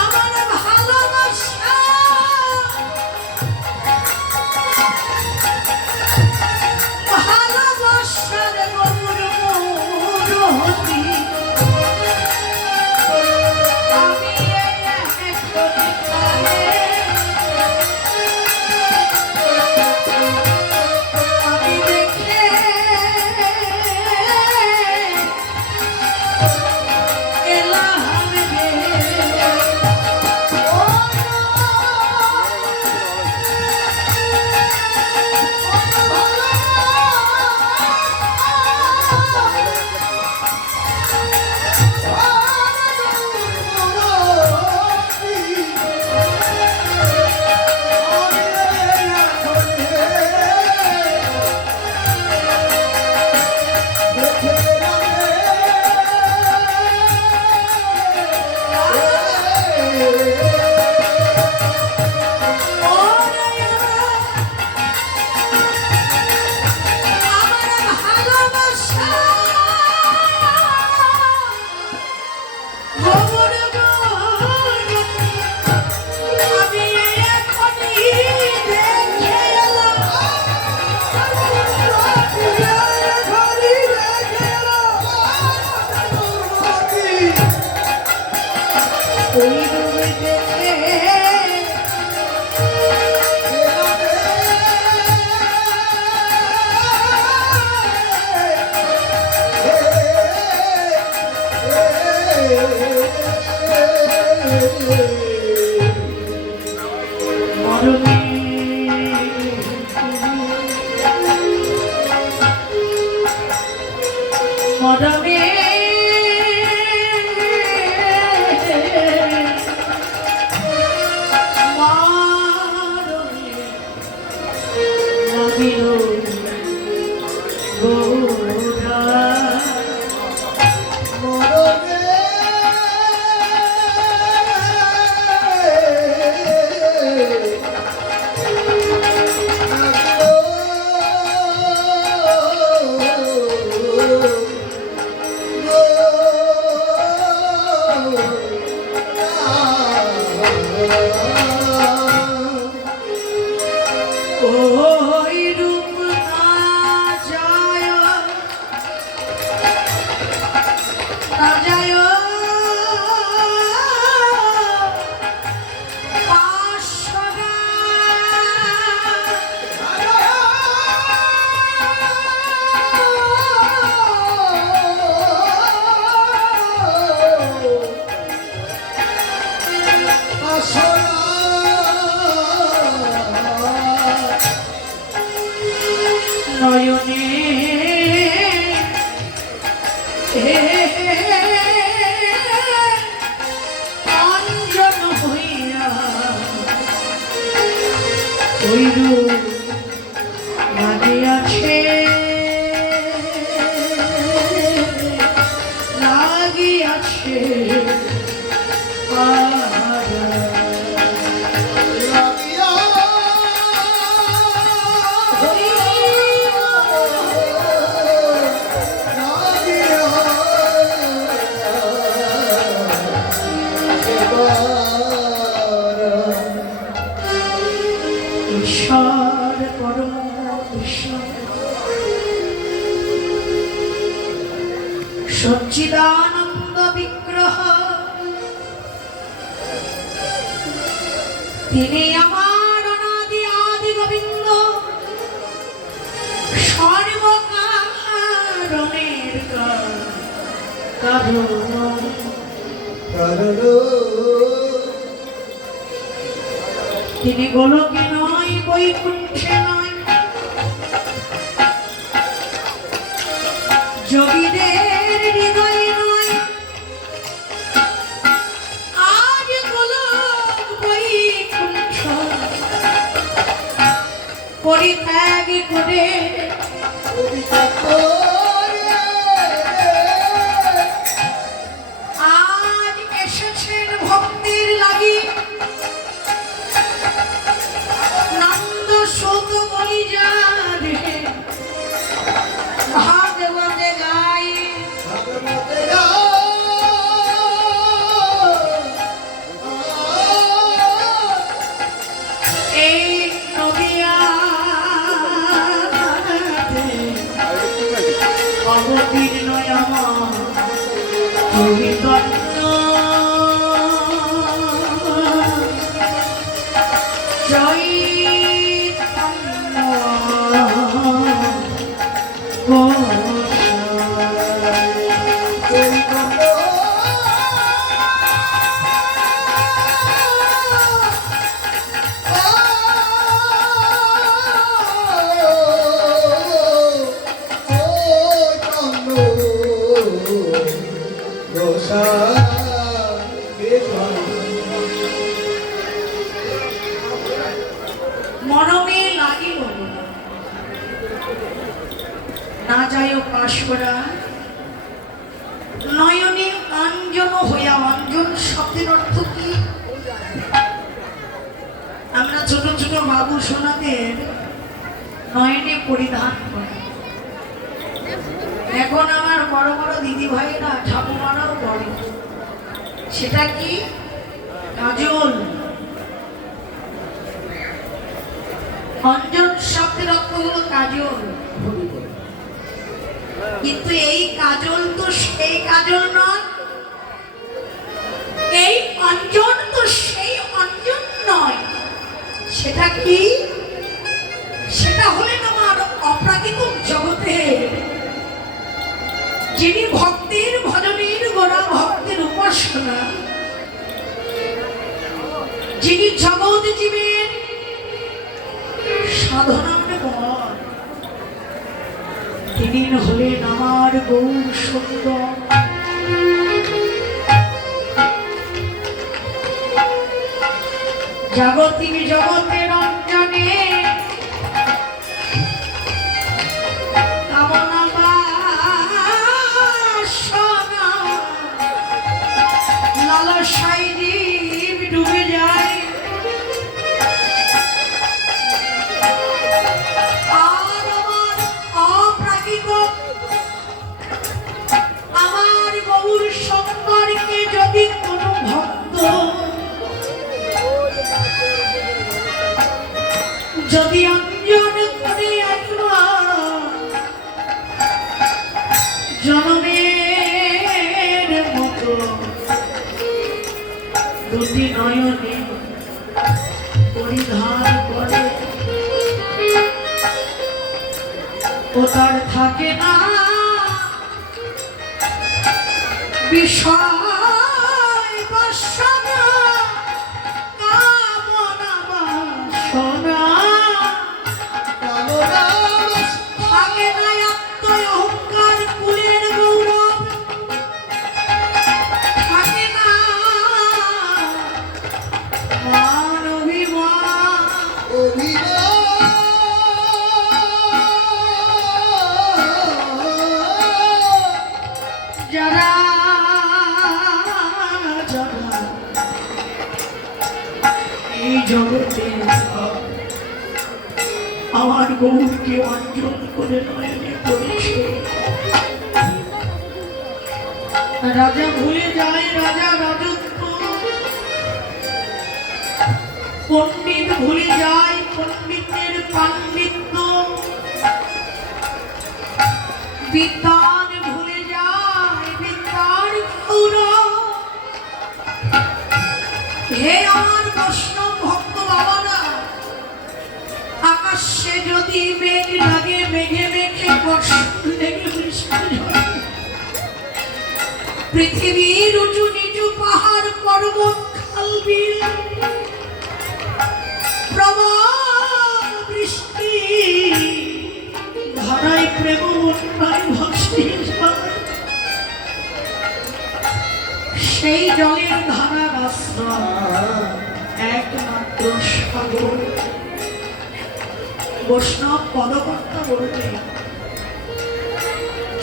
আমার সচ্চিদানন্দ বিগ্রহ তিনি আমার অনাদি আদি গোবিন্দ সর্বকারণের কারণ তিনি গোলকে নয় বৈকুণ্ঠে নয় যোগীদের হৃদয়ে নয় আজ গোলক বৈকুণ্ঠ পরিত্যাগ করে আজ এসেছেন ভক্তির লাগি নন্দ শোক বলিজারে ভাগবতে গাই এই নদিয়াতে অবতীর্ণ আমার চৈতন্য মরমে লাগিল না যায় পাশরা নয়নে অঞ্জন হইয়া অঞ্জন শব্দের অর্থ কি আমরা ছোট ছোট বাবু সোনাদের নয়নে পরিধান করে এখন আমার বড় বড় দিদি ভাইরা ঠাকুমারাও করে সেটা কি কাজল অঞ্জন শব্দের অর্থ হলো কাজল কিন্তু এই কাজল তো সেই কাজল নয় এই অঞ্জন তো সেই অঞ্জন নয়, সেটা কি? সেটা হলেন আমার অপ্রাকৃত জগতে যিনি ভক্তের ভজনের গোড়া, ভক্তের উপাসনা, যিনি জগৎ জীবের সাধনার বল, তিনি হলেন আমার গৌর সুন্দর। জাগতিক জগতের অঞ্জনে কামনা বাসনা লালসায় জীব ডুবে যায়। আর আমার অপ্রাকৃত আমার গৌর সুন্দরকে যদি কোনো ভক্ত যদি অঞ্জন করে একবার জনমের মতো দুটি নয়নে পরিধান করে, ও তার থাকে না বিষয় বাসনা, কামনা বাসনা, থাকে না আত্ম অহংকার কুলের গৌরব, থাকে না মান অভিমান, যারা এই জগতে আমার গৌরকে অঞ্জন করে নয়নে করেছে। রাজা ভুলে যায় রাজা রাজত্ব, পণ্ডিত ভুলে যায় পণ্ডিতের পাণ্ডিত্য, বিদ্বান ভুলে যায় বিদ্যার গৌরব। হে আমার বৈষ্ণব ভক্ত বাবারা, আকাশে যদি মেঘ লাগে, মেঘে মেঘে বর্ষণ লেগে বৃষ্টি ঝরে, পৃথিবীর উঁচু নিচু পাহাড় পর্বত খাল বিল প্রবল বৃষ্টি ধারায় প্রেম বন্যায় ভাসিয়ে যায়। সেই জলের ধারার আশ্রয় একমাত্র সাগর। বৈষ্ণব পদকর্তা বলতে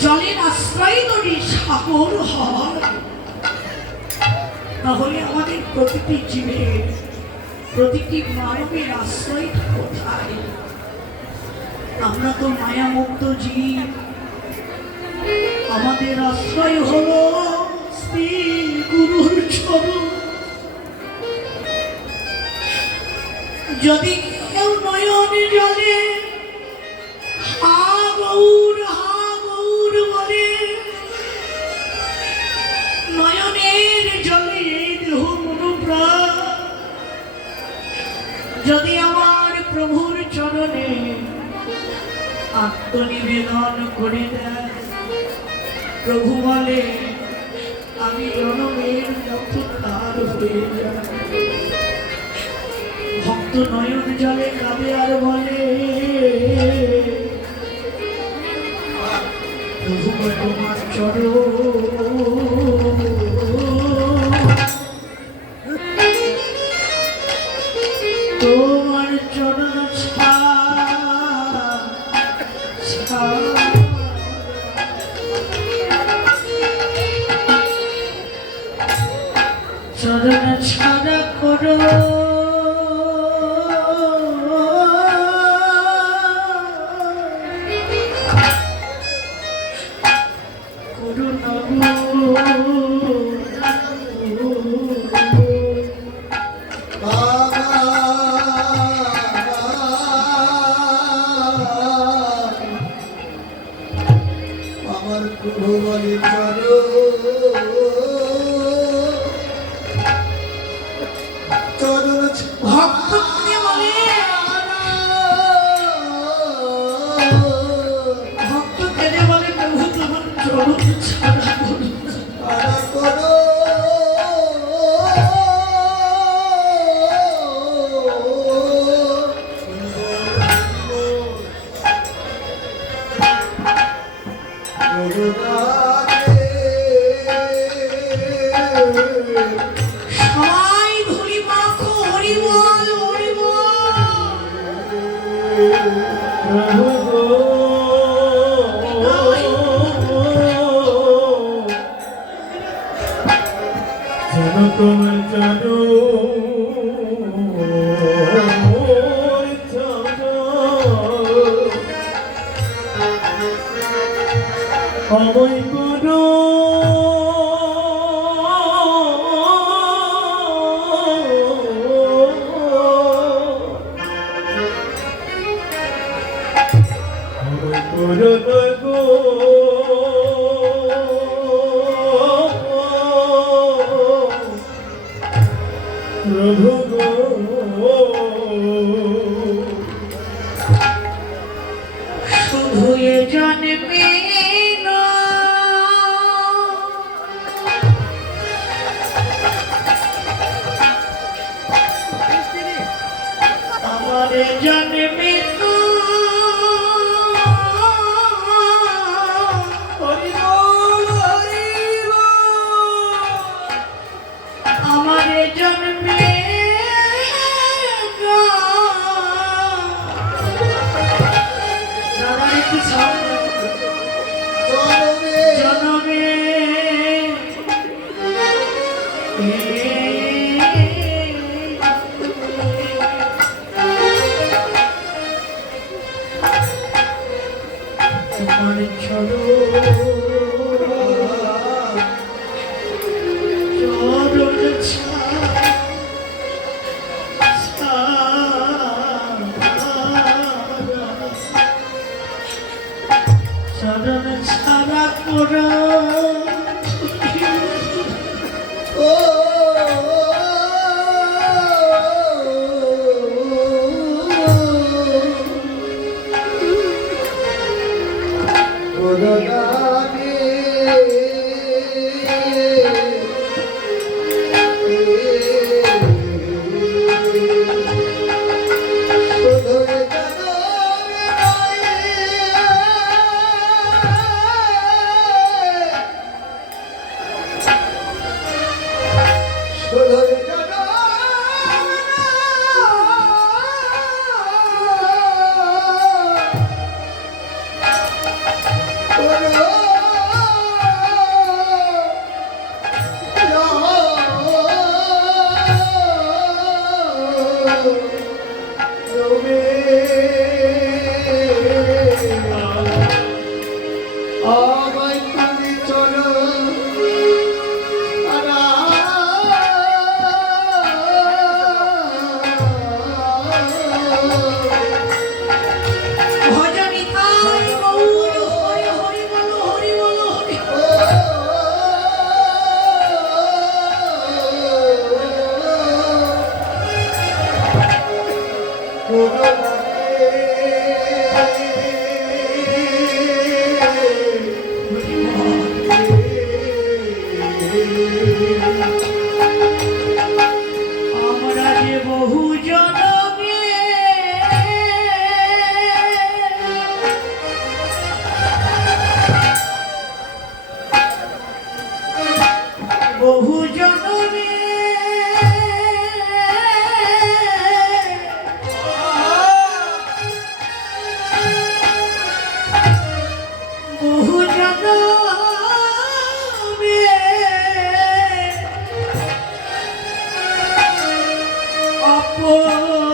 জলের আশ্রয় যদি সাগর হয়, তাহলে আমাদের প্রতিটি জীবের, প্রতিটি মানবের আশ্রয় কোথায়? আমরা তো মায়ামুক্ত জীব, আমাদের আশ্রয় হলো শ্রী গুরুর চরণ। যদি কেউ নয়ন জলে হা গৌর বলে, নয়নের জলে দেহ মনোপ্রাণ যদি আমার প্রভুর চরণে আত্মনিবেদন করে দেয়, প্রভু বলে আমি জনমের মতো তার হয়ে যাই। ভক্ত নয়ন জলে কাঁদে আর বলে, প্রভু তোমার চরণ, তোমার চরণ চরণ ছাড়া করো ভক্ত কাকে বলে? ভক্ত কেঁদে বলে প্রভু তোমার চরণ ছাড়া করো। সবাই ধরি মাখো হরি বল হরি অময় করো অময় করো গো প্রভু গো শুধু এ জন্মে আমার জন্মে হরি বল হরি আমার জন্মে দাদা একটু জন্মে তোমার চলো চরণ ছাড়া করো আমরা যে বহু জনমে বহু জনমে বহু জনমে আপন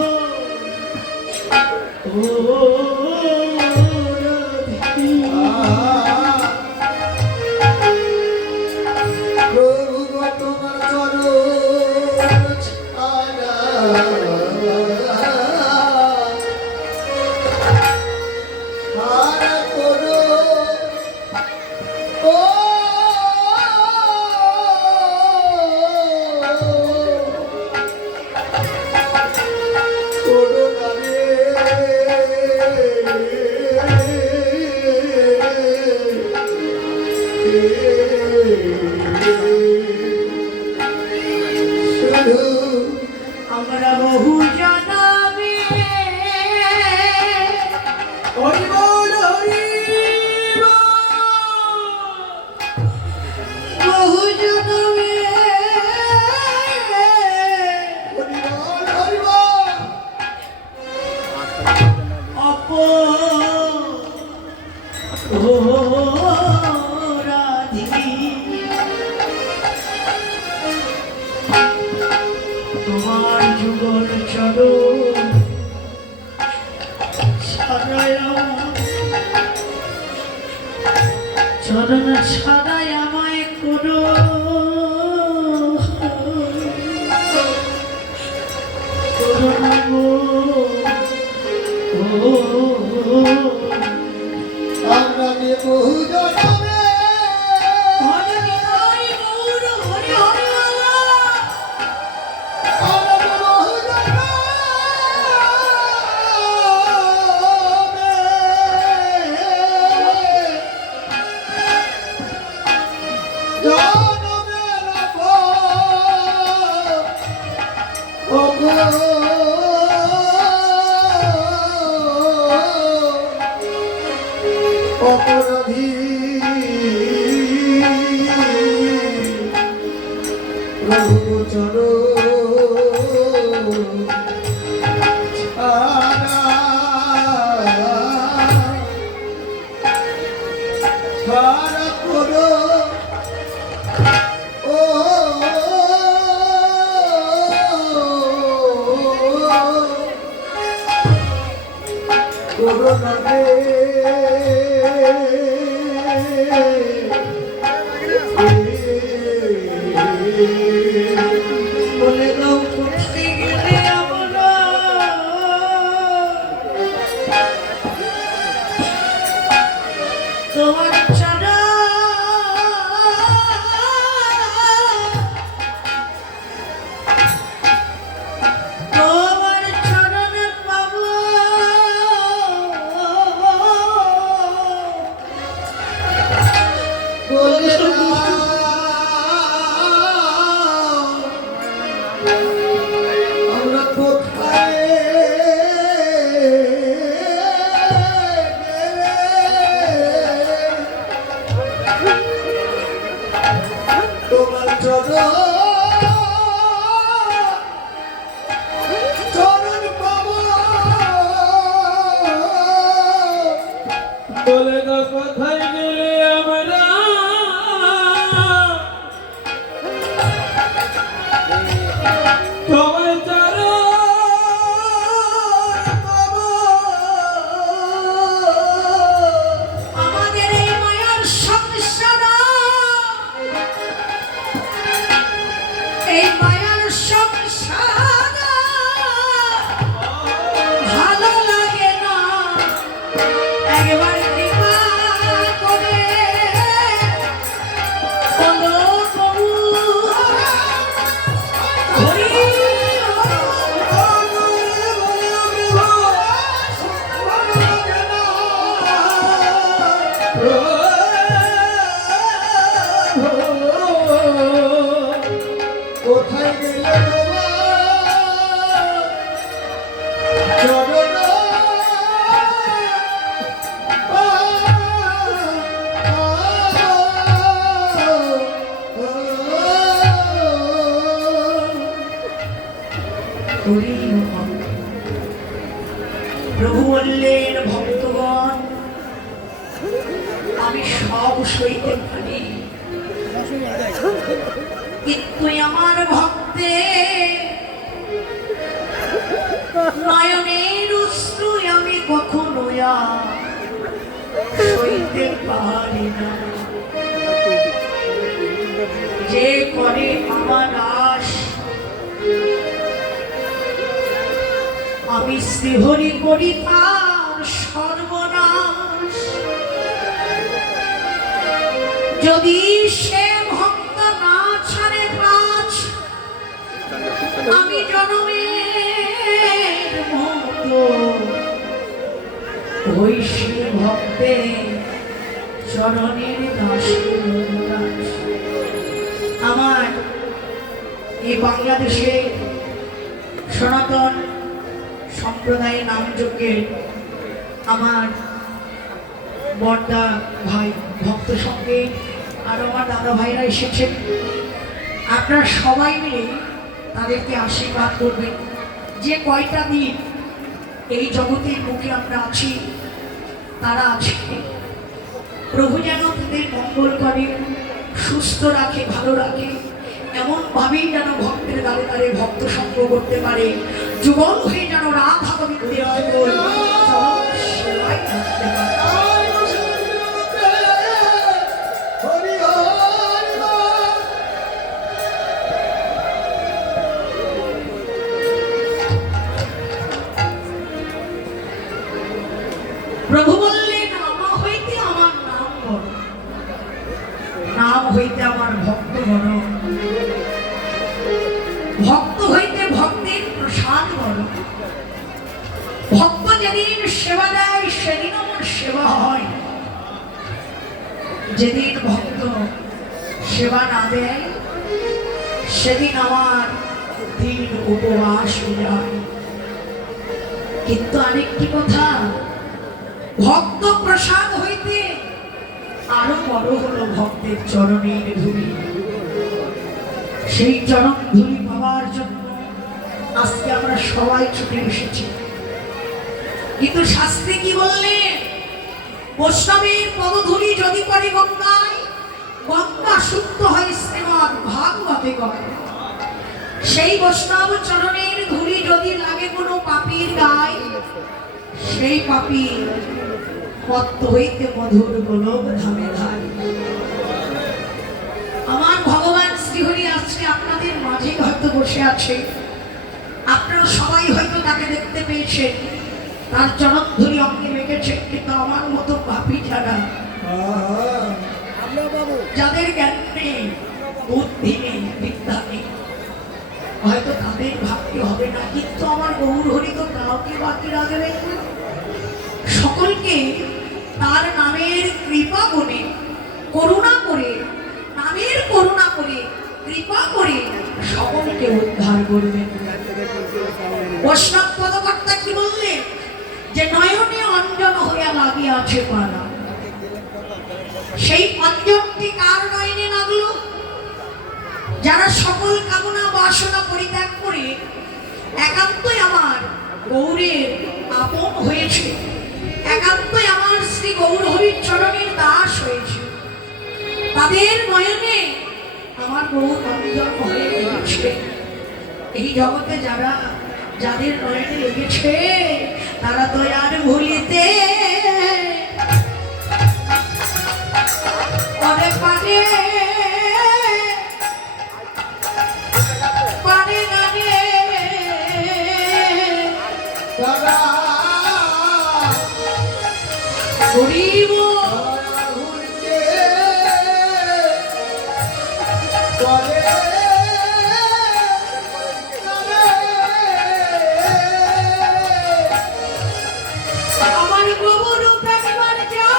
আমরা বহু জানাবে হরি বল হরি বহু জানাবে হরি বল হরি বল অপরাধী তোমার যুগল চরণ চরণ ছাড়াই আমায় করো করুণা গো আমরা যে বহু জনমে হরি নিতাই গৌর হরি হরি বাবা আমরা যে বহু জনমে জনমের অপরাধী প্রভু চরণ ছাড়া করো ও করোনা বলে দাও কোথায় গেলে আমরা তোমার ছাড়া তোমার চরণ পাবো বলে আমরা কোথায় তোমার চরণ পাবো বলে না কোথায় গেলে আমরা তোমার চরণ পাবো আমাদের এই মায়ার সংসার এই মায়ার সংসার ভালো লাগে না একবার কৃপা করে বলো প্রভু হরি কোথায় গেলে চরণ হরি নমঃ। প্রভু বললেন ভক্তগণ আমি সব সইতে পারি কিন্তু আমার ভক্তে নয়নের অশ্রু আমি কখনো আর সইতে পারি না যে করে আমার আশ আমি শ্রীহরি করি তার সর্বনাশ যদি সে ভক্ত না ছাড়ে প্রাচ আমি জনমের মতো ওই শ্রী ভক্তের চরণের দাসের দাস। আমার এই বাংলাদেশে সনাতন সম্প্রদায়ের নামযজ্ঞের আমার বড়দা ভাই ভক্ত সঙ্গে আর আমার দাদা ভাইরা এসেছেন। আপনারা সবাই মিলে তাদেরকে আশীর্বাদ করবেন যে কয়টা দিন এই জগতের মুখে আমরা আছি, তারা আছে, প্রভু যেন তাদের মঙ্গল করে, সুস্থ রাখে, ভালো রাখে, এমনভাবেই যেন ভক্তের দ্বারে দ্বারে ভক্ত সঙ্গ করতে পারে, যুগল হয়ে যেন রাধা গোবিন্দের সেবায় থাকতে পারে। প্রভু বললেন, আমার হইতে আমার নাম বড়, নাম হইতে আমার ভক্ত বড়, ভক্ত হইতে ভক্তের প্রসাদ বড়। ভক্ত যেদিন সেবা দেয় সেদিন আমার সেবা হয়, যেদিন ভক্ত সেবা না দেয় সেদিন আমার দিন উপবাস হয়ে যায়। কিন্তু আরেকটি কথা, ভক্ত প্রসাদ হইতে আরো বড় হলো ভক্তের চরণের ধুলি। সেই চরণ ধুলি পাওয়ার জন্য আজকে আমরা সবাই ছুটে এসেছি। কিন্তু শাস্ত্রে কি বললেন? বৈষ্ণবের পদধূলি যদি পড়ে গঙ্গায়, গঙ্গা শুদ্ধ হয় শ্রীমদ্ ভাগবতে কয়। সেই বৈষ্ণব চরণের ধুলি যদি লাগে কোনো পাপীর গায়ে, সেই পাপী পদ্ম হইতে মধুর গোলক ধামে ধায়। আমার ভগবান শ্রীহরি আজকে আপনাদের মাঝে হয়তো বসে আছে, আপনারা সবাই হয়তো তাকে দেখতে পেয়েছেন, তার চরণধুলি অঙ্গে মেখেছে। কিন্তু আমার মতো পাপী যারা, যাদের জ্ঞান নেই, বুদ্ধি নেই, বিদ্যা নেই, হয়তো তাদের ভাবতে হবে না। কিন্তু আমার গৌর হরি তো কাউকে বাকি রাখবেন না, সকলকে তার নামের কৃপা গুণে করুণা করে, নামের করুণা করে, কৃপা করে সকলকে উদ্ধার করবেন। বৈষ্ণব পদকর্তা কি বললেন? যে নয়নে অঞ্জন হইয়া লাগিয়া আছে পালা। সেই অঞ্জনটি কার নয়নে লাগলো? যারা সকল কামনা বাসনা পরিত্যাগ করে একান্তই আমার গৌরের আপন হয়েছে, একান্তই আমার শ্রী গৌর হরির চরণের দাস হয়েছে, তাদের নয়নে আমার গৌর অঞ্জন হয়ে গেছে। এই জগতে যারা, যাদের নয়নে লেগেছে, তারা তো আর ভুলিতে পারে পারে পারে না রে। গরিব আমার গোবর প্রাণীবার যা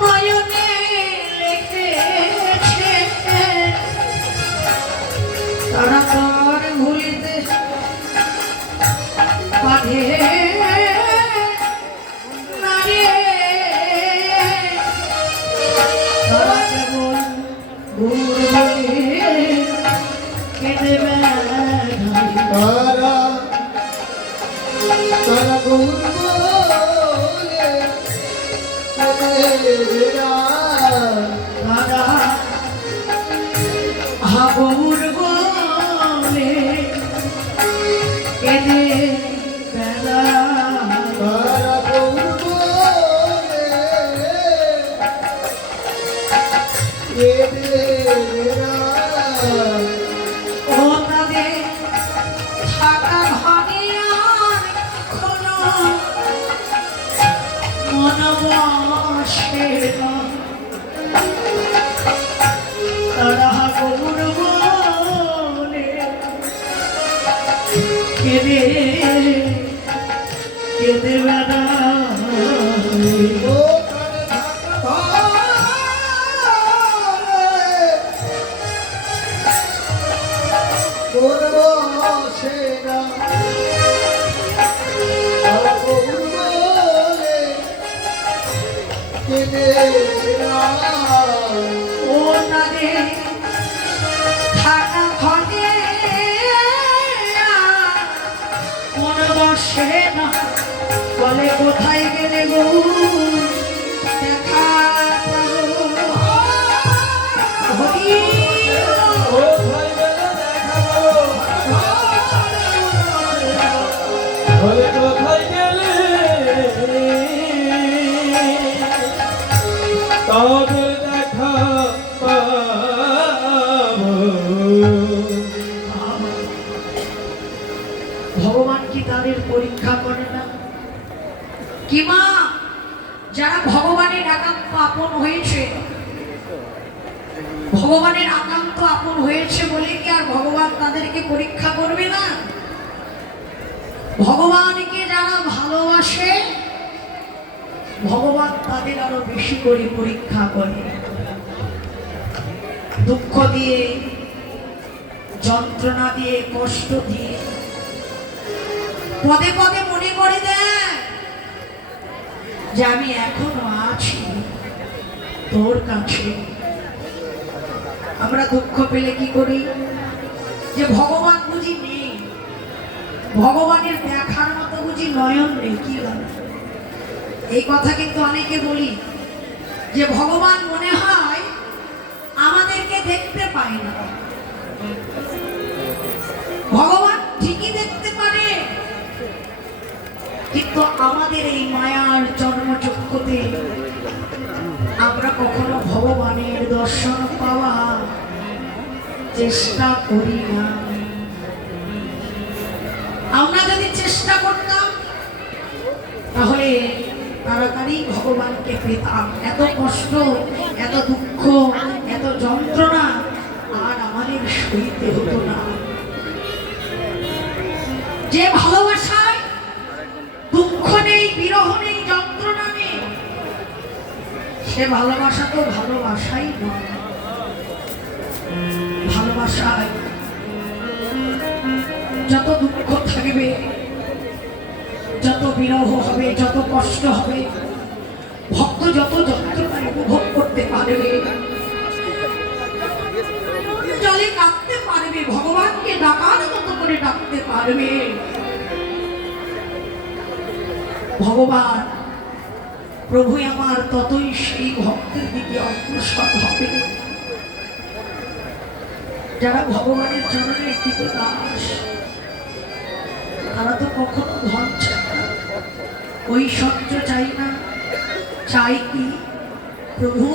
নয়নে লেখেছে, তারা তার ভুলিতে বাঁধে না রে। তারা কেবল ভুল বলে কেঁদে বেড়ায়। তারা গৌর বলে তারা হাবুর বলে কেঁদে বেড়ায়। তারা গৌর বলে ও তাদের থাকা ঘরে আর কোনো মন বসে না। তারা গৌর বলে কেঁদে কেঁদে বেড়ায়। ও ও তাদের থাকা ঘটে কোন বসে না বলে কোথায় গেলে গো দেখা কোথায় গেলে তবে দেখা পাবো। ভগবান কি তাদের পরীক্ষা করে না? কি মা, যারা ভগবানের একান্ত আপন হয়েছে, ভগবানের একান্ত আপন হয়েছে বলে কি আর ভগবান তাদেরকে পরীক্ষা করবে না? ভগবানকে যারা ভালোবাসে ভগবান তাদের আরো বেশি করে পরীক্ষা করে, দুঃখ দিয়ে, যন্ত্রণা দিয়ে, কষ্ট দিয়ে, পদে পদে মনে করে দেয় যে আমি এখনো আছি তোর কাছে। আমরা দুঃখ পেলে কি করি? যে ভগবান বুঝি নেই, ভগবানের দেখার মতো বুঝি নয়ন নেই। কি বলে এই কথা কিন্তু অনেকে বলি যে ভগবান মনে হয় আমাদেরকে দেখতে পায় না। ভগবান ঠিকই দেখতে পারে, কিন্তু আমাদের এই মায়ার জন্মচক্ষুতে আমরা কখনো ভগবানের দর্শন পাওয়া চেষ্টা করি না। আমরা যদি চেষ্টা করতাম তাহলে তাড়াতাড়ি ভগবানকে পেতাম। এত কষ্ট, এত দুঃখ, এত যন্ত্রণা আর আমাদের সইতে হতো না। যে ভালোবাসায় দুঃখ নেই, বিরহ নেই, যন্ত্রণা নেই, সে ভালোবাসা তো ভালোবাসাই নয়। ভালোবাসায় যত দুঃখ থাকবে, যত বিরহ হবে, যত কষ্ট হবে, ভক্ত যত যন্ত্রণা উপভোগ করতে পারবে, জলে কাঁদতে পারবে, ভগবানকে ডাকার মতো করে ডাকতে পারবে, ভগবান প্রভু আমার ততই সেই ভক্তের দিকে অগ্রসর হবে যারা ভগবানের চরণে কৃতদাস। তারা তো কখনো ধন চায় না, ঐশ্বর্য চাই না, চাই কি প্রভু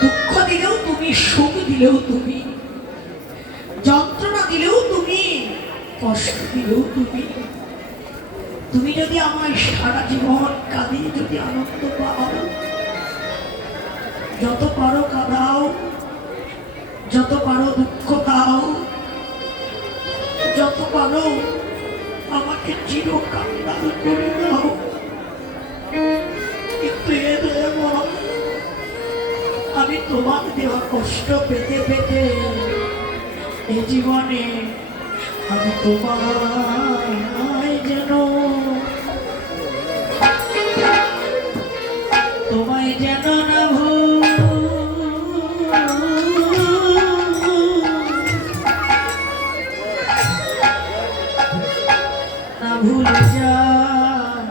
দুঃখ দিলেও তুমি, সুখ দিলেও তুমি, যন্ত্রণা দিলেও তুমি, কষ্ট দিলেও তুমি। তুমি যদি আমার সারা জীবন কাঁদিয়ে যদি আনন্দ পাও, যত পারো কাঁদাও, যত পারো দুঃখ দাও, যত পারো আমাকে চিরকাল করে দাও। কিন্তু আমি তোমার দেওয়া কষ্ট পেতে পেতে এই জীবনে আমি তোমায় যেন না ভুলে যাই।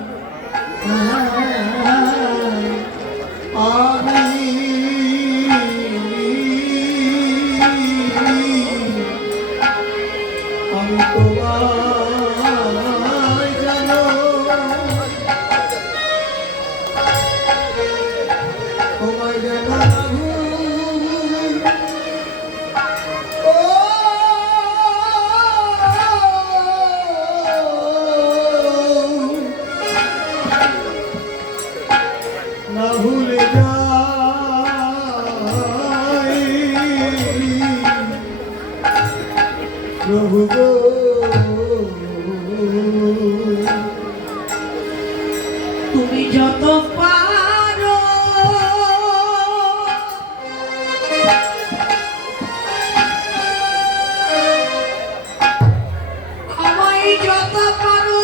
আমি তোমায় জানো, তোমায় জানো না ভুল। ও না ভুলে যাই প্রভু গো। তুমি যত পারো আমায় যত পারো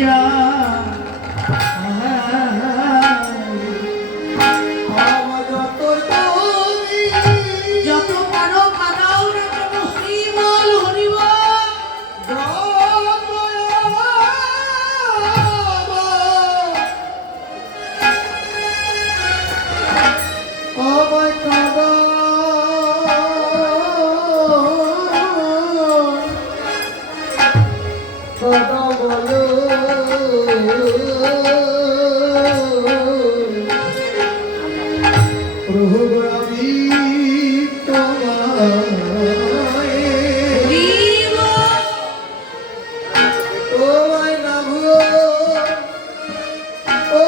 যায় আমার যতই তুমি যত পারো কাদাও না কেন হরিবল হরিবল আমায় কাঁদা কাঁদা বলো প্রভু আমি তোমায় তোমায় না ভুলো ও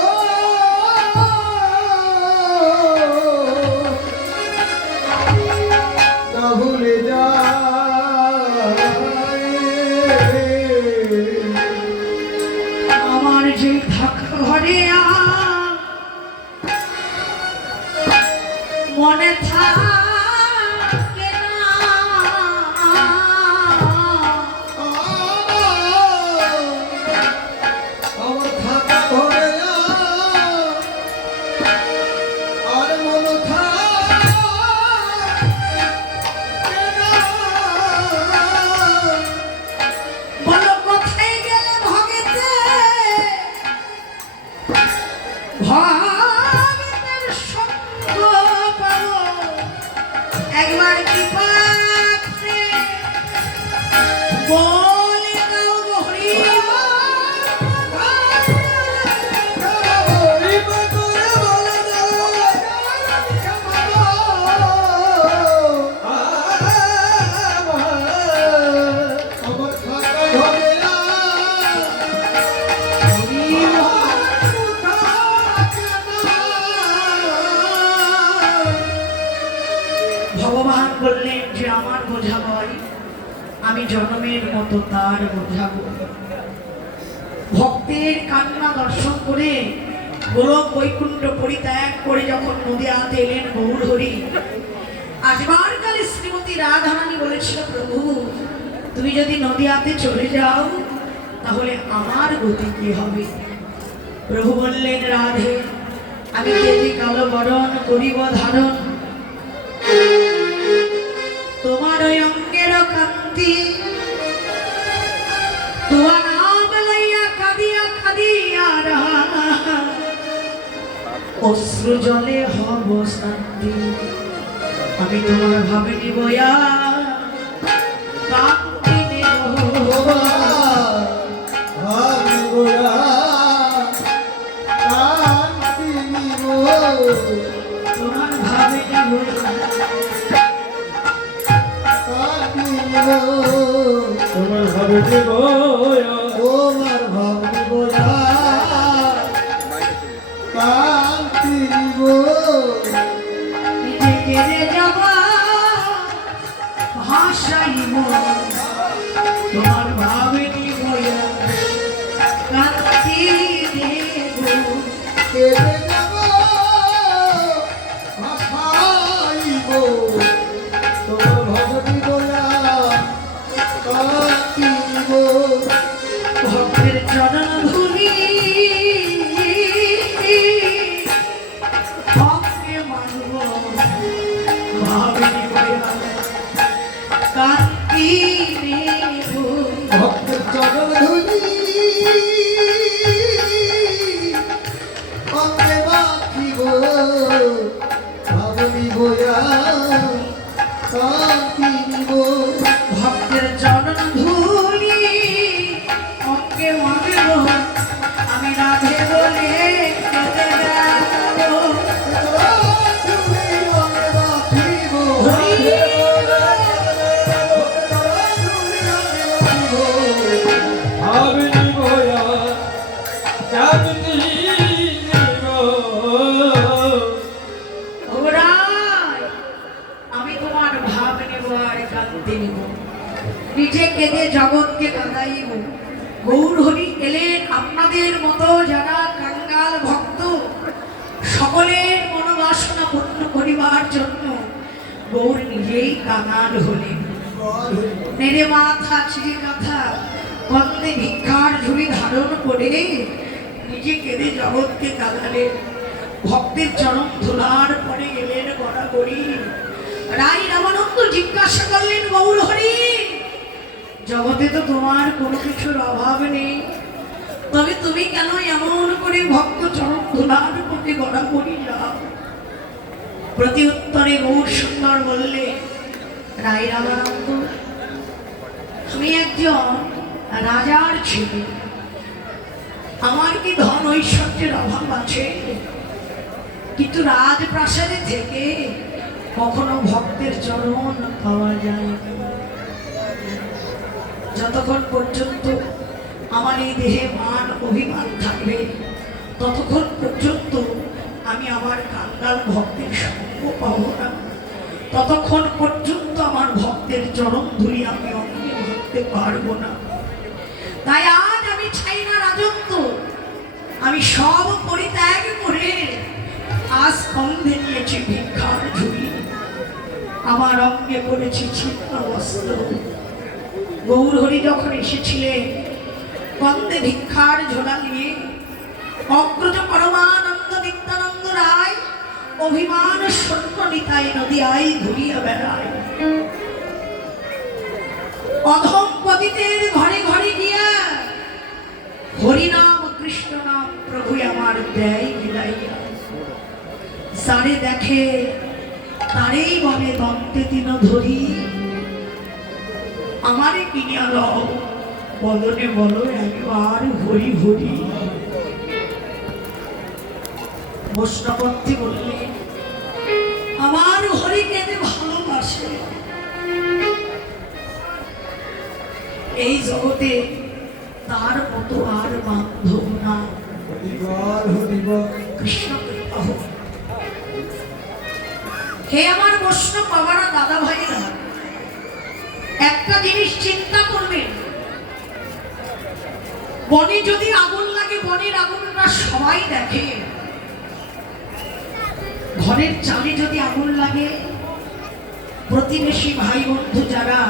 না ভুলে যায় আমার যে থাকা ঘরে মনে থাকে না আমার থাকা ঘরে আর মন বলো কোথায় গেলে ভগেতে ভগেতের সঙ্গ পাবো একবার কি পাত্রে বলে দাও গো হরি আমার থাকা ঘরে ভগবান বললেন যে আমার বোঝা বয় আমি জনমের মতো তার বোঝাবো ভক্তের কান্না দর্শন করে গোলক বৈকুণ্ঠ পরিত্যাগ করে যখন নদিয়াতে এলেন গৌর হরি আসবার কালে শ্রীমতী রাধারানী বলেছিল প্রভু তুমি যদি নদিয়াতে চলে যাও তাহলে আমার গতি কি হবে প্রভু বললেন রাধে আমি কেজি কালো বরণ করিব ধারণ তোমার ওই অঙ্গের কান্তি তোমার নাম লইয়া কাঁদিয়া কাঁদিয়া অশ্রু জলে হব শান্তি আমি তোমার ভাবে নিবয়া কান্তি নেব আমি গোরা কান্তি নিব তোমার ভাবে নিব কান্তি নিব তোমার ভাবে দেব তোমার ভাবনি গোরা কান্তি নিব নিজে কেড়ে যাব ভাষাইব তোমার ভাবে নিব কান্তি দেব কেড়ে যাব ভাসাইব তোমার ভাবনি গোরা কান্তি নিব ভক্তের চরণ ধুলি ভক্তে মানব ভাবিনি কান্তি নেব ভক্তের চরণ ধুলি অঙ্গে মাখিব ভাবনি গোরা কান্তি নিব ভক্তের চরণ ধুলি অঙ্গে মানব আমি রাধে বলে কেঁদে যাব। হরি ভাবে নিব কান্তি নিব ওরাই, আমি তোমার ভাব নেব আর কান্তি নেব নিজে কেঁদে জগৎকে কাঁদাইব গৌর হরি এলেন আপনাদের মতো যারা কাঙ্গাল ভক্ত সকলের মনোবাসনা পূর্ণ করিবার জন্য গৌর নিজেই কাঙাল হলেন নেড়ে মাথা ছিঁড়ে কথা কন্দে ভিক্ষার ঝুড়ি ধারণ করে নিজে কেঁদে জগৎকে কাঁদালেন। ভক্তের চরম ধুলার পরে এলেন গড়াগড়ি। রাই রামানন্দ জিজ্ঞাসা করলেন, গৌর হরি, জগতে তো তোমার কোনো কিছুর অভাব নেই, তবে তুমি কেন এমন করে ভক্ত চরম ধুলার প্রতি গড়াগড়ি যাও? প্রতি উত্তরে গৌর সুন্দর বললে, রাই রামানন্দ, আমি একজন রাজার ছেলে, আমার কি ধন ঐশ্বর্যের অভাব আছে? কিন্তু রাজপ্রাসাদে থেকে কখনো ভক্তের চরণ পাওয়া যায় না। যতক্ষণ পর্যন্ত আমার এই দেহে মান অভিমান থাকবে, ততক্ষণ পর্যন্ত আমি আমার কাঙ্গাল ভক্তের সঙ্গ পাবো না, ততক্ষণ পর্যন্ত আমার ভক্তের চরণ ধুলি আমি অঙ্গে ভাবতে পারবো না। তাই আজ আমি চাই না রাজত্ব, আমি সব পরিত্যাগ করে আজ কন্ধে নিয়েছি ভিক্ষার ঝুড়ি, আমার অঙ্গে পড়েছি ছিন্ন বস্ত্র। গৌর হরি যখন এসেছিলেন কন্দে ভিক্ষার ঝোলা নিয়ে, অগ্রজ পরমানন্দ নিত্যানন্দ রায় অভিমান শূন্য নিতাই নদী আই ঘুরিয়া বেড়ায়। অধম পতিতের ঘরে ঘরে গিয়া হরিনাম কৃষ্ণ নাম প্রভু আমার দেয় বিলাইয়া। যারে দেখে তারেই বলে দন্তে তিন ধরি, আমারে কিনিয়া লও বদনে বলো একবার হরি হরি। বৈষ্ণবত্রী বললেন, আমার হরিকে যে ভালোবাসে, এই জগতে তার মতো আর বান্ধব না। হরিবার হরিবার কৃষ্ণ কৃপা হোক। হে আমার বৈষ্ণব বাবারা, দাদা ভাইরা, একটা জিনিস চিন্তা করবেন, বনে যদি আগুন লাগে, বনের আগুনটা সবাই দেখে। ঘরের চালে যদি আগুন লাগে, প্রতিবেশী ভাই বন্ধু যারা,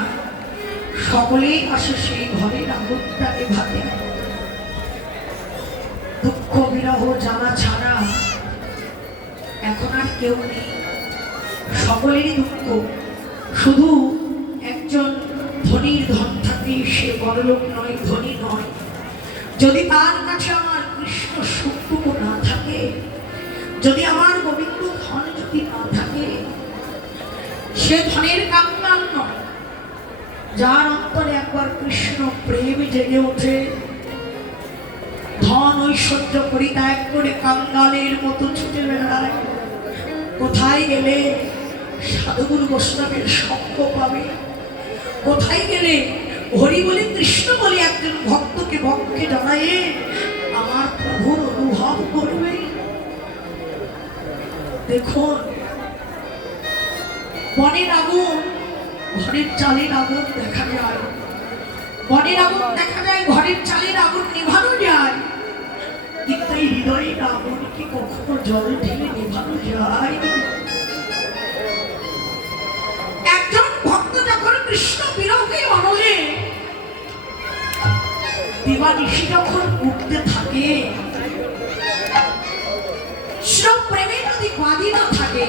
সকলেই আসে সেই ঘরের আগুনটা নেভাতে। দুঃখ বিরহ জ্বালা ছাড়া এখন আর কেউ নেই, সকলেরই দুঃখ। শুধু একজন ধনীর ধন থাকে, সে বড়লোক নয়, ধনী নয়, যদি তার কাছে আমার কৃষ্ণ সুখটুকু না থাকে, যদি আমার গোবিন্দ ধন যদি না থাকে, সে ধনের কাঙ্গাল নয়। যার অন্তরে একবার কৃষ্ণ প্রেম জেগে ওঠে, ধন ঐশ্বর্য পরিত্যাগ করে কাঙ্গালের মতো ছুটে বেড়ায়। কোথায় গেলে সাধুগুরু বৈষ্ণবের সঙ্গ পাবে, কোথায় গেলে হরি বলে কৃষ্ণ বলে একজন ভক্তকে বক্ষে জড়ায়ে আমার প্রভুর অনুভব করবে। দেখুন, বনের আগুন ঘরের চালের আগুন দেখা যায়, বনের আগুন দেখা যায়, ঘরের চালের আগুন নেভানো যায়, কিন্তু এই হৃদয়ের আগুন কি কখনো জল ঢেলে নেভানো যায়? একজন ভক্ত যখন কৃষ্ণ বিরহে অনলে দিবানিশি যখন উঠতে থাকে, প্রেমে যদি বাঁধি না থাকে,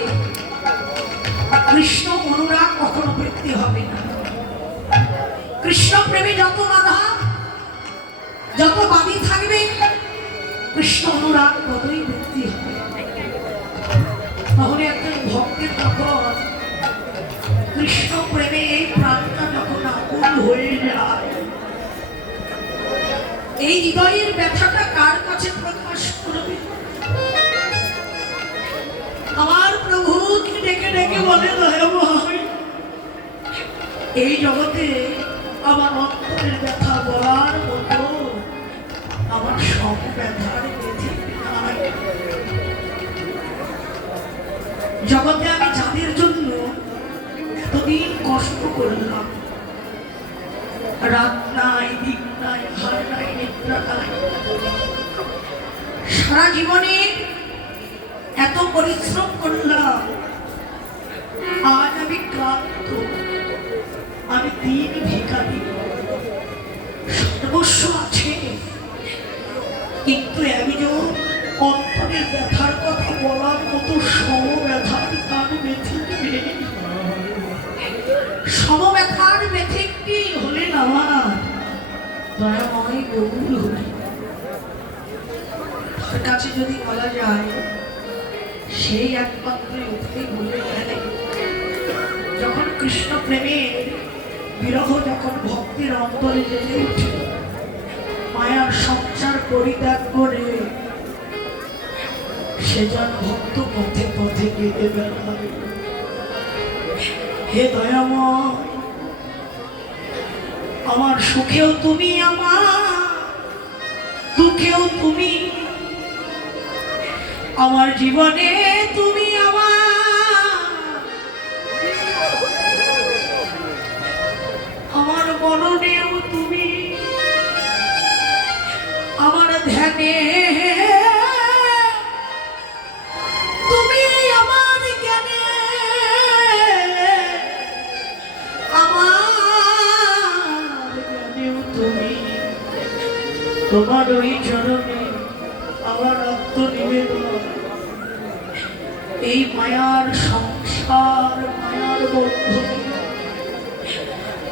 কৃষ্ণ অনুরাগ কখনো বৃদ্ধি হবে না। কৃষ্ণ প্রেমে যত বাধা, যত বাঁধি থাকবে, কৃষ্ণ অনুরাগ ততই বৃদ্ধি হবে। তাহলে একজন ভক্তের যখন কৃষ্ণ প্রেমে এই প্রাণটা যখন আকুল হয়ে যায়, এই হৃদয়ের ব্যথাটা কার কাছে প্রকাশ করবে? আমার প্রভুকে ডেকে ডেকে বলে, এই জগতে আমার অন্তরের ব্যথা বলার মতো আমার সব ব্যথার বেঁধে নাই। জগতে আমি যাদের জন্য এতদিন কষ্ট করলাম, রাত নাই, দিন নাই, হার নাই, নিদ্রা নাই, সারা জীবনে এত পরিশ্রম করলাম, আজ আমি ক্লান্ত, আমি দিন ভিখারি। অবশ্য আছে, কিন্তু একজন অন্তরের ব্যথার কথা বলার মতো সমব্যথার তার ব্যথিক নেই। সমব্যথার ব্যথিকটি হলেন আমার দয়াময় গৌর হরি। তার কাছে যদি বলা যায়, সেই একমাত্র উঠেই বলে গেলে, যখন কৃষ্ণ প্রেমের বিরহ যখন ভক্তির অন্তরে জেগে উঠে, মায়ার সংসার পরিত্যাগ করে সেজন ভক্ত পথে পথে কেঁদে বেড়াবে। হে দয়াময়, আমার সুখেও তুমি, আমার দুঃখেও তুমি, আমার জীবনে তুমি, আমার মরণেও তুমি, আমার ধ্যানে তুমি, আমার জ্ঞানে, আমার জ্ঞানেও তুমি, তোমার ওই চরণে আমার আত্মনিবেদন। এই মায়ার সংসার, মায়ার বন্ধনে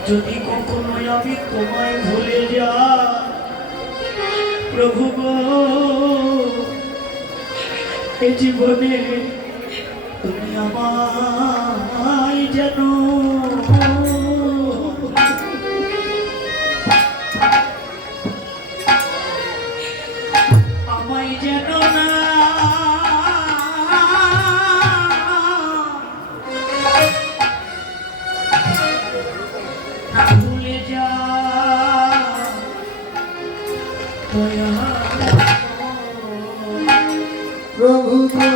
যদি কখনো আমি তোমায় ভুলে যাই, প্রভু গো, এ জীবনে তুমি আমায় যেন না ভুলে যা প্রভু গো,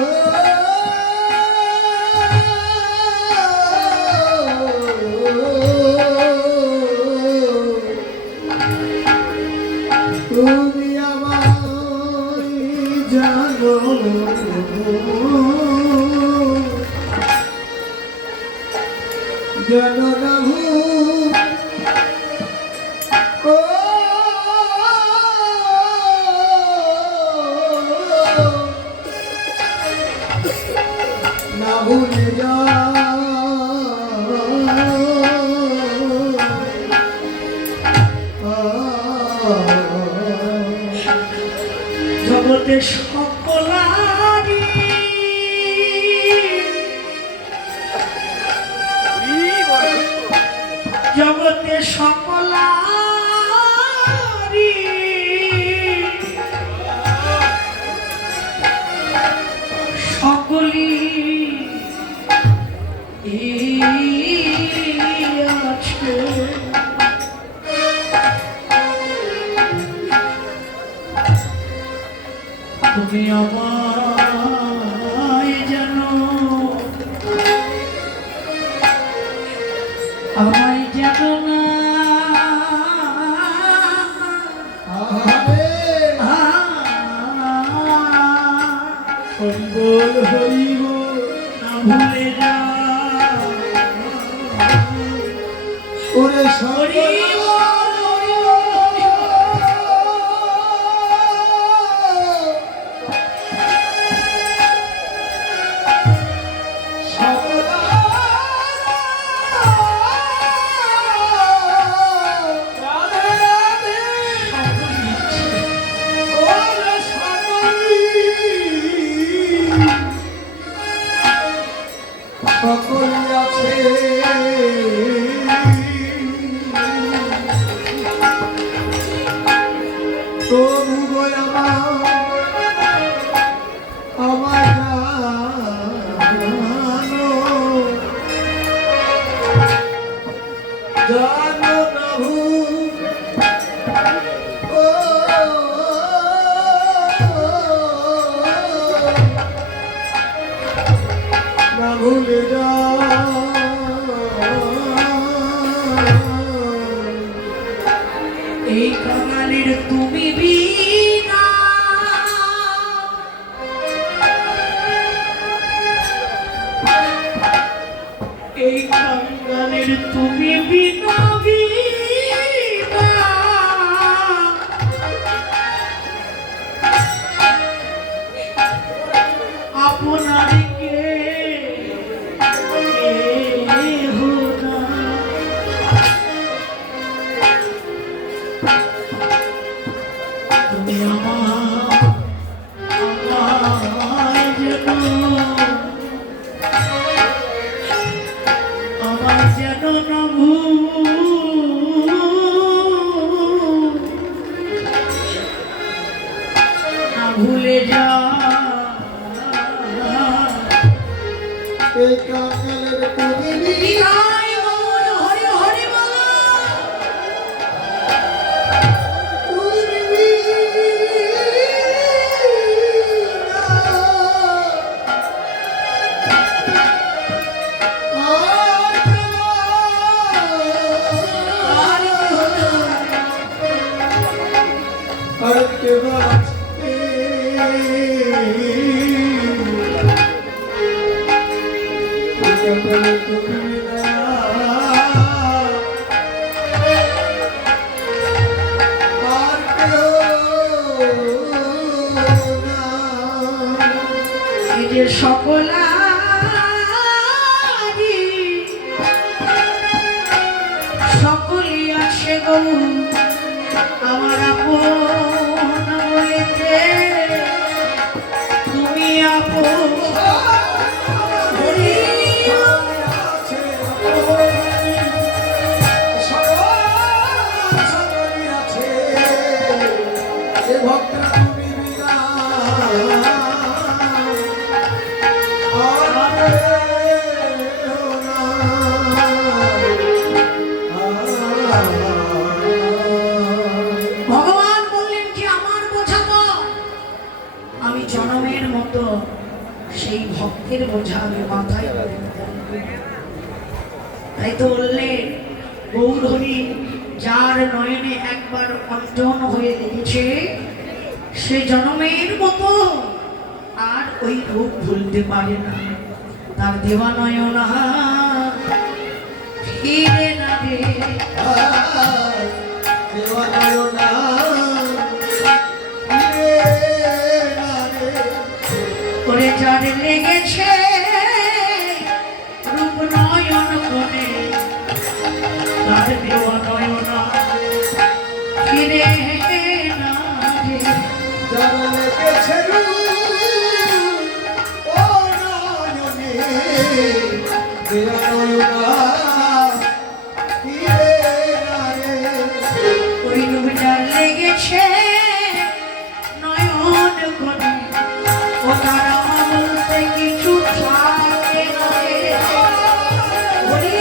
তুমি আমায় জানো, জানো না ও না ভুলে যা জগতে সকলারি জগতে সকলারি সকলি আছে, তুমি আমায় জানো, আমায় জানো না। হরিবল হরিবল না ভুলে যা ওরে হরি সকলে আছে, প্রভু গো আমায় জানো, জানো না ভুলে যা এই কাঙালির তুমি বিনা আমায় যেন না ভুলে যা এই কাঙালের তুমি হরি হরি বলো সকলই আছে গো আমার আপন বলেছে তুমি আপন ভগবান বললেন যে আমার বোঝাবো আমি জনমের মতো সেই ভক্তের বোঝা আমি মাথায় করে নিতাম। তাই তো বললেন গৌরহরি যার নয়নে একবার অঞ্জন হয়ে দেখেছে সে জনমের মতো আর ওই রূপ ভুলতে পারে না। তার দেওয়া নয়না ফিরে না রে করে যার লেগেছে রূপ নয়ন কোণে তার দেওয়া নয়না ফিরে না রে ওই রূপ যার লেগেছে নয়ন কোণে ও তারা বলতে কিছু থাকে না রে। হরি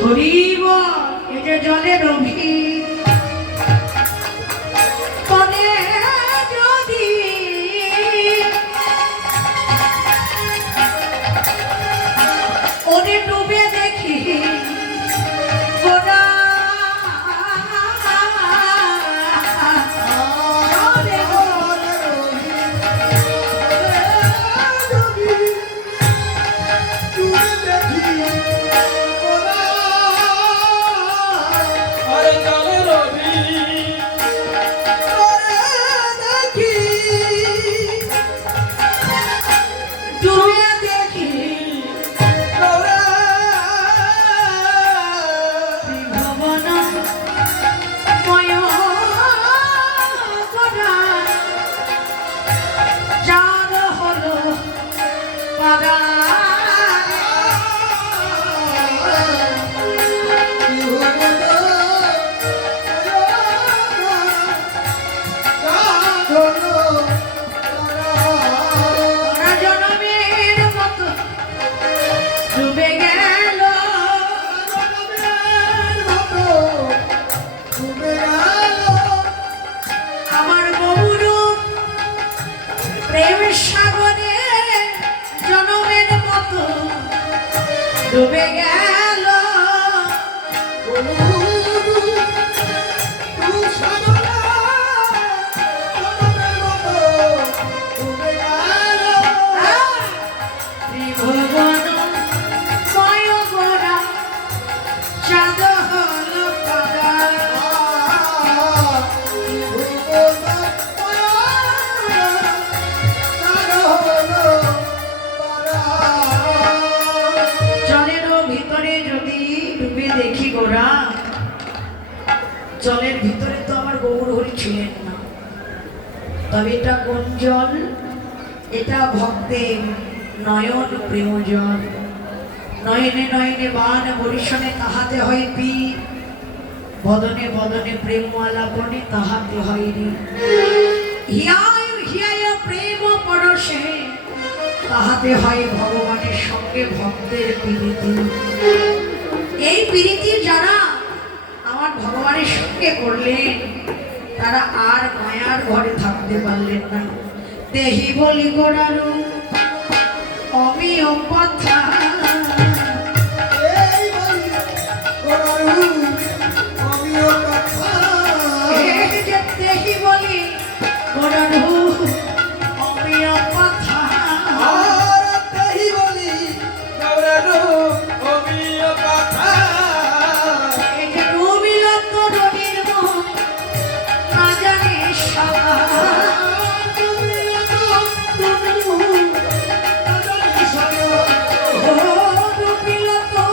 হরিব এ যে জলের অভির কোণে যদি ওরে ডুবে দেখি ওরা ডুবে দেখি ভবন ময় করা চাঁদ হলো পারা জনমের মতো ডুবে গেল আমার বহুরূপ প্রেম সাগরে জনমের মতো ডুবে গেল ত্রিভুবন ময় গোরা চাঁদ হলো পারা ছিলেন না। তবে এটা কোন জল? এটা ভক্তের নয়ন প্রেম জল। নয়নে নয়নে বান বরিশনে তাহাতে হয় পীর, বদনে বদনে প্রেম আলাপনে তাহাতে হয় রে। হিয়ায় হিয়ায় প্রেম পরশে তাহাতে হয় ভগবানের সঙ্গে ভক্তের প্রীতি। এই প্রীতি যারা আমার ভগবানের সঙ্গে করলেন তারা আর মায়ার ঘরে থাকতে পারলেন না। দেহি বলি গোড়ারু অমিয় কথা, এই বলি গোড়ারু অমিয় কথা। এই যে দেহি বলি গোড়ারু অমিয় কথা, আর তাই বলি গোড়ারু অমিয় কথা। এই যে রবিল তো রবির মন না জানে সাদা। ও রবিল তো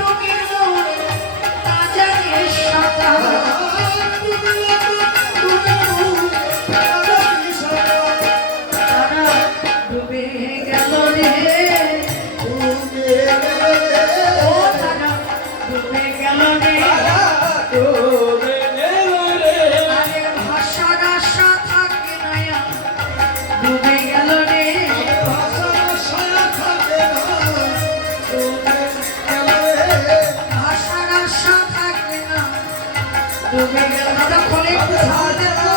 রবির মন না জানে সাদা। তারা ডুবে গেল রে, ও তারা ডুবে গেল রে। আরে ভাষার আশা থাকে না আর, ডুবে গেল রে। ভাষার আশা থাকে না, ডুবে গেল। দাদা খোলে একটু ঝাল দে তো।